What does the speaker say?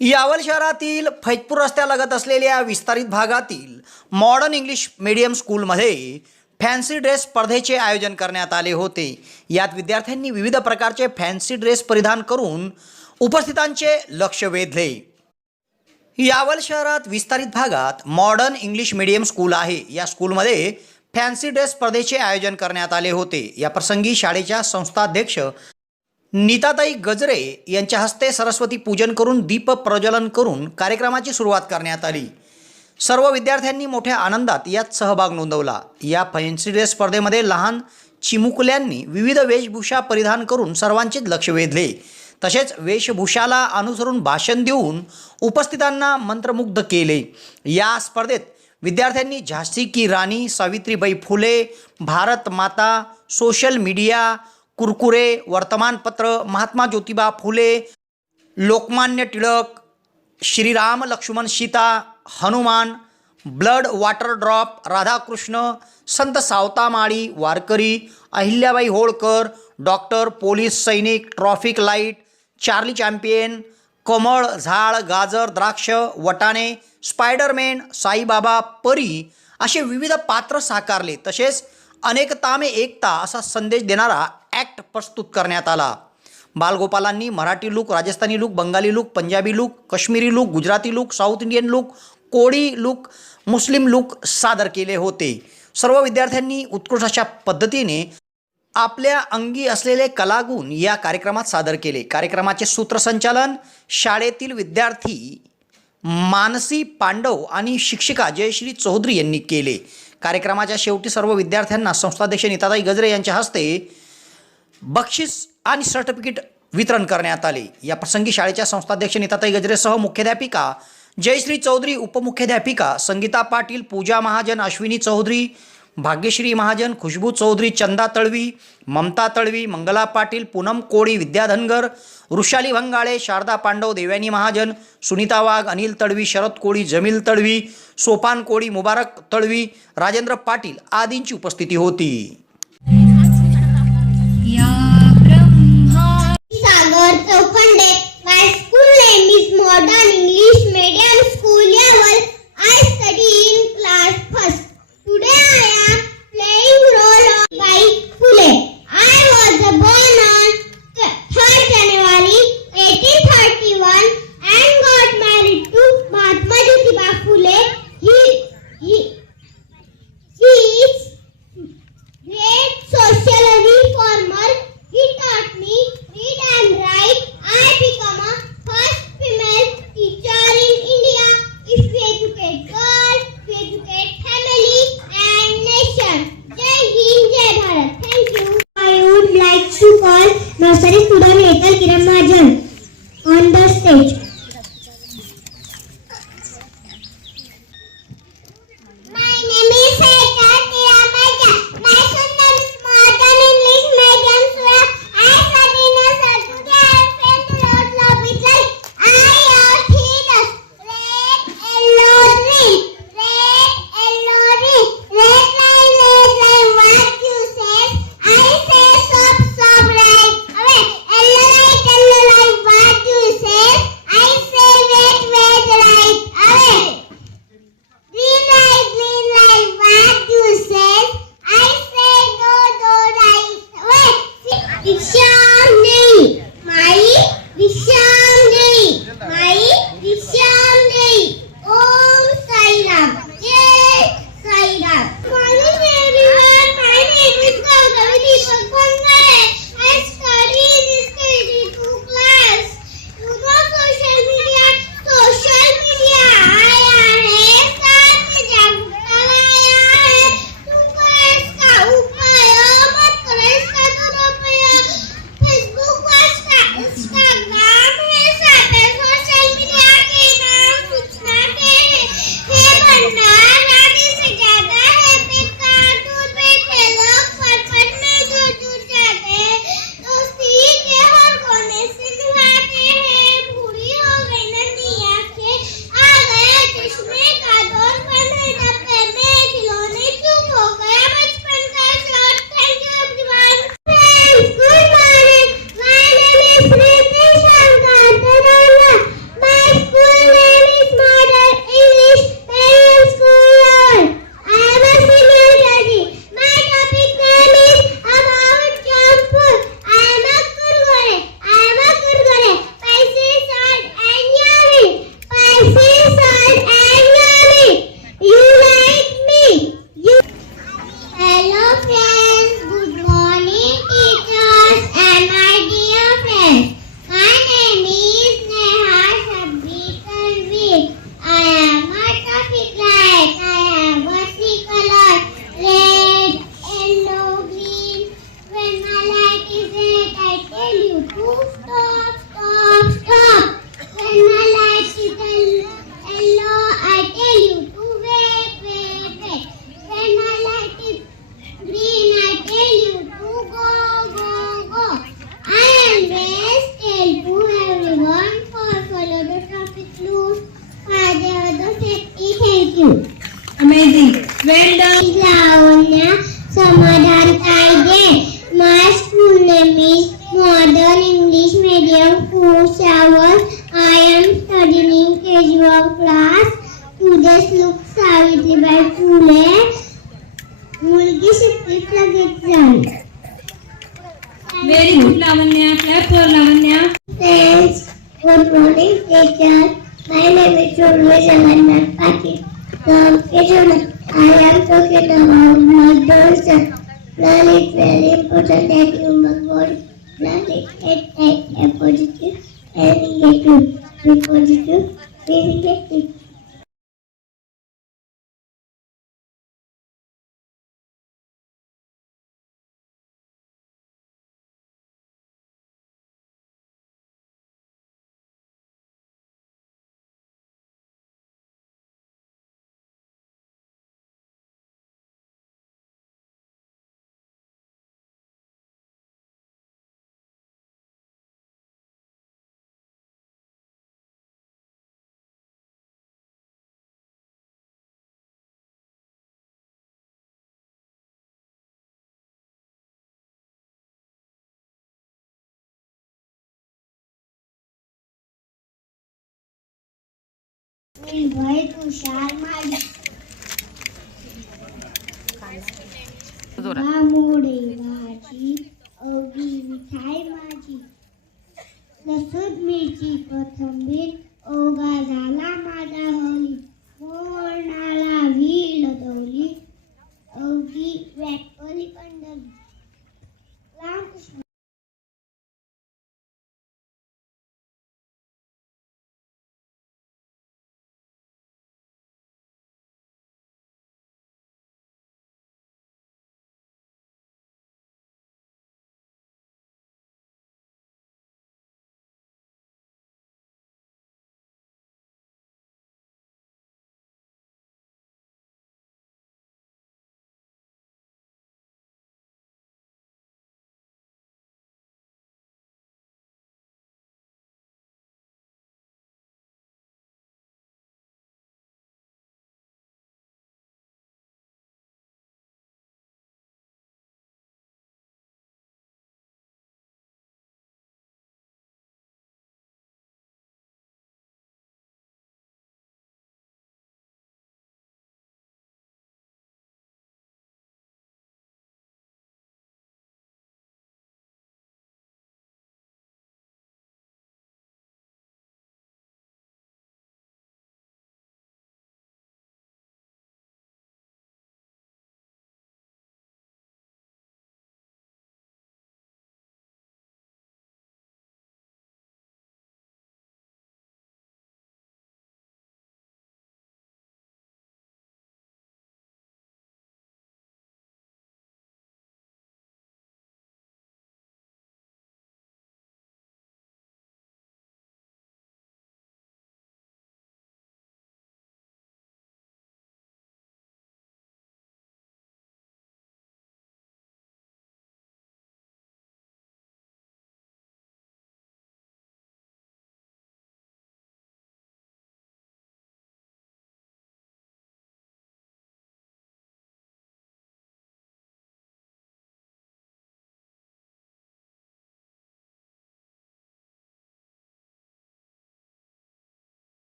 यावल शहरातील फैजपूर रस्त्यालगत असलेल्या विस्तारित भागातील मॉडर्न इंग्लिश मीडियम स्कूलमध्ये फॅन्सी ड्रेस स्पर्धेचे आयोजन करण्यात आले होते. यात विद्यार्थ्यांनी विविध प्रकारचे फॅन्सी ड्रेस परिधान करून उपस्थितांचे लक्ष वेधले. यावल शहरात विस्तारित भागात मॉडर्न इंग्लिश मीडियम स्कूल आहे. या स्कूलमध्ये फॅन्सी ड्रेस स्पर्धेचे आयोजन करण्यात आले होते. या प्रसंगी शाळेच्या संस्थाध्यक्ष नीताताई गजरे यांच्या हस्ते सरस्वती पूजन करून दीप प्रज्वलन करून कार्यक्रमाची सुरुवात करण्यात आली. सर्व विद्यार्थ्यांनी मोठ्या आनंदात यात सहभाग नोंदवला. या फॅन्सी ड्रेस स्पर्धेमध्ये लहान चिमुकल्यांनी विविध वेशभूषा परिधान करून सर्वांचेच लक्ष वेधले. तसेच वेशभूषाला अनुसरून भाषण देऊन उपस्थितांना मंत्रमुग्ध केले. या स्पर्धेत विद्यार्थ्यांनी झाशी की राणी सावित्रीबाई फुले भारत माता सोशल मीडिया कुरकुरे वर्तमानपत्र Mahatma Jyotiba Phule Lokmanya Tilak Shriram Lakshman Sita Hanuman blood water drop Radhakrishna संत सावतामाळी वारकरी अहिल्याबाई होळकर डॉक्टर पोलीस सैनिक ट्रॉफिक लाइट चार्ली चॅम्पियन कमळ झाड गाजर द्राक्ष वटाणे स्पायडरमॅन साईबाबा परी असे विविध पात्र साकारले. तसेच अनेकता मे एकता असा संदेश देणारा ॲक्ट प्रस्तुत करण्यात आला. बालगोपालांनी Marathi look Rajasthani look Bengali look Punjabi look Kashmiri look Gujarati look south Indian look Koli look Muslim look सादर केले होते. सर्व विद्यार्थ्यांनी उत्कृष्ट अशा पद्धतीने आपल्या अंगी असलेले कलागुण या कार्यक्रमात सादर केले. कार्यक्रमाचे सूत्रसंचालन शाळेतील विद्यार्थी मानसी पांडव आणि शिक्षिका जयश्री चौधरी यांनी केले. कार्यक्रमाच्या शेवटी सर्व विद्यार्थ्यांना संस्थाध्यक्ष नीताताई गजरे यांच्या हस्ते बक्षीस आणि सर्टिफिकेट वितरण करण्यात आले. या प्रसंगी शाळेच्या संस्थाध्यक्ष नेताताई गजरेसह मुख्याध्यापिका जयश्री चौधरी उपमुख्याध्यापिका संगीता पाटील पूजा महाजन अश्विनी चौधरी भाग्यश्री महाजन खुशबू चौधरी चंदा तळवी ममता तळवी मंगला पाटील पूनम कोळी विद्या धनगर वृषाली भंगाळे शारदा पांडव देवयानी महाजन सुनीता वाघ अनिल तळवी शरद कोळी जमील तळवी सोपान कोळी मुबारक तळवी राजेंद्र पाटील आदींची उपस्थिती होती. Sagar Chaukhande my school modern English medium school level I study in class first Jyotibai Phule मुलगी शिकवीतला घेत जावी very good Lavanya clap for Lavanya thanks good morning teacher my name is Jolwe Jagannath Patil from Kejula I am talking about my daughter Learn is very important that you must learn it at a positive and negative. Be positive, be negative. લસુદ મિરચી કોથંબીર ઓગા ઝાલા માદા હોલી મોરણા